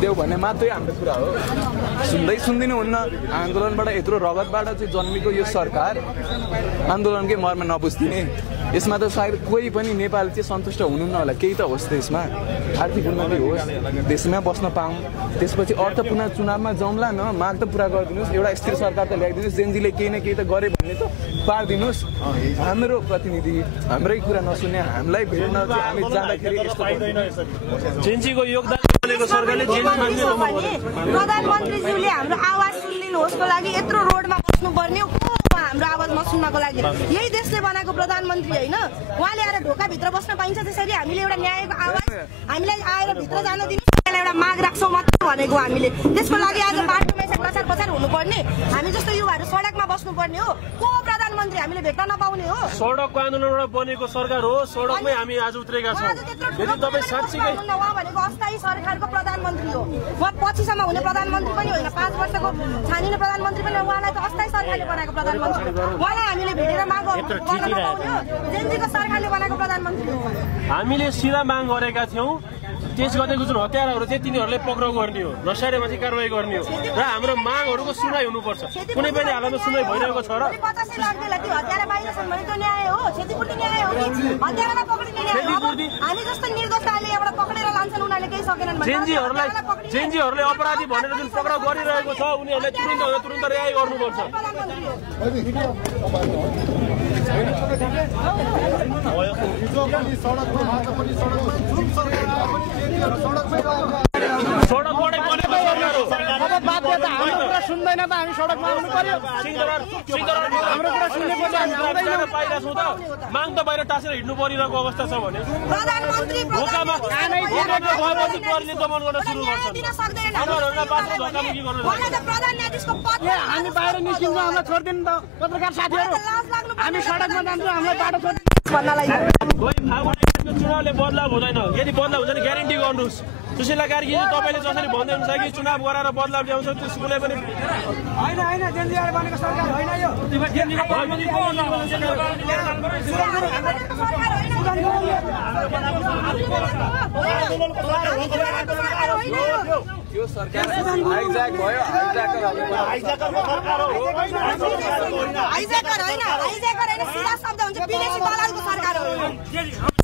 देऊ भन्ने मात्रै हाम्रो कुरा हो। सुन्दिनु हुन्न। आन्दोलनबाट यत्रो रगतबाट चाहिँ जन्मेको यो सरकार आन्दोलनकै मर्म नबुझ्दिने। यसमा त सायद कोही पनि नेपाल चाहिँ सन्तुष्ट हुनुहुन्न होला। केही त होस् त यसमा, आर्थिक उन्नति होस्, देशमा बस्न पाऊँ, त्यसपछि अर्थपूर्ण चुनावमा जाउँला न, माग त पुरा गरिदिनुहोस्, एउटा स्थिर सरकार त ल्याइदिनुहोस्, जेनजीले केही न केही त गरे भन्ने त पारिदिनुहोस्। हाम्रो प्रतिनिधि हाम्रै कुरा नसुन्ने, हामीलाई भेट्न हामी जाँदाखेरि यस्तो जेनजीको योगदान गरेको सरकारले प्रधानमन्त्रीज्यूले हाम्रो आवाज सुनिदिनुहोस्को लागि यत्रो रोडमा बस्नुपर्ने हाम्रो आवाज नसुन्नको लागि। यही देशले बनाएको प्रधानमन्त्री होइन, उहाँले आएर ढोकाभित्र बस्न पाइन्छ त्यसरी? हामीले एउटा न्यायको आवाज हामीलाई आएर भित्र जान दिनु, एउटा माग राख्छौँ मात्र भनेको हामीले। त्यसको लागि आज बाटोमा प्रचार प्रचार हुनुपर्ने, हामी जस्तो युवाहरू सडकमा बस्नुपर्ने हो? को प्रधानमन्त्री हामीले भेट्न नपाउने हो? सडकको आन्दोलनबाट बनेको सरकार हो, सडकमै हामी आज उत्रेका छौँ। यदि तपाईँ साँच्चीकै उहाँ भनेको अस्थायी सरकारको प्रधानमन्त्री हो, उहाँ पछिसम्म हुने प्रधानमन्त्री पनि होइन, 5 वर्षको छानिने प्रधानमन्त्री पनि। उहाँलाई त अस्थायी सरकारले बनाएको प्रधानमन्त्री, उहाँलाई हामीले भेटेर माग गर्न नपाउने हो? जेनजीको सरकारले बनाएको प्रधानमन्त्री हो। हामीले सिधा माग गरेका थियौँ, त्यस गतेको जुन हत्याराहरू थिए तिनीहरूलाई पक्राउ गर्ने हो, नसारेमाथि कारवाही गर्ने हो र हाम्रो मागहरूको सुनाइ हुनुपर्छ। कुनै पनि हालतमा सुनाइ भइरहेको छ र जेनजीहरूले अपराधी भनेर जुन पक्राउ गरिरहेको छ उनीहरूलाई तुरुन्त रिहाई गर्नुपर्छ। सडकबाटै बनेको सरकार हो, बाध्यता हाम्रो कुरा सुन्दैन त हामी सडकमा आउनु पर्यो। हाम्रो कुरा सुन्ने पछि हामी आउँदैन पाइरहेछौँ त, माग त बाहिर टाँसेर हिँड्नु परिरहेको अवस्था छ भने ढोकामा गएपछि प्रहरीले दमन गर्न सुरु गर्छ। हामीहरूलाई बाटो धक्कामुक्की गर्न हामी बाहिर निस्किन्छ, हामीलाई छोडिदिनु त पत्रकार साथीहरू, हामी सडकमा जान्छौँ, हामीलाई बाटो छोडिदिनु भन्नलाई। चुनावले बदलाव हुँदैन, यदि बदलाव हुन्छ भने ग्यारेन्टी गर्नुहोस्। सुशीला कार्की तपाईँले जसरी भन्दै हुनुहुन्छ कि चुनाव गराएर बदलाव ल्याउँछ, त्यस कुनै पनि होइन। जेनजीले बनेको सरकार होइन यो। यो सरकार हाइज्याक भयो, हाइज्याकर होइन, सिधा शब्द हुन्छ, विदेशी दलालको सरकार हो।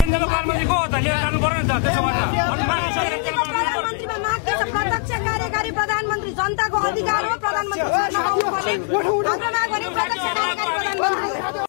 प्रधानमन्त्री को हो त लिएर जानु पर्यो नि त, त्यसो गर्दा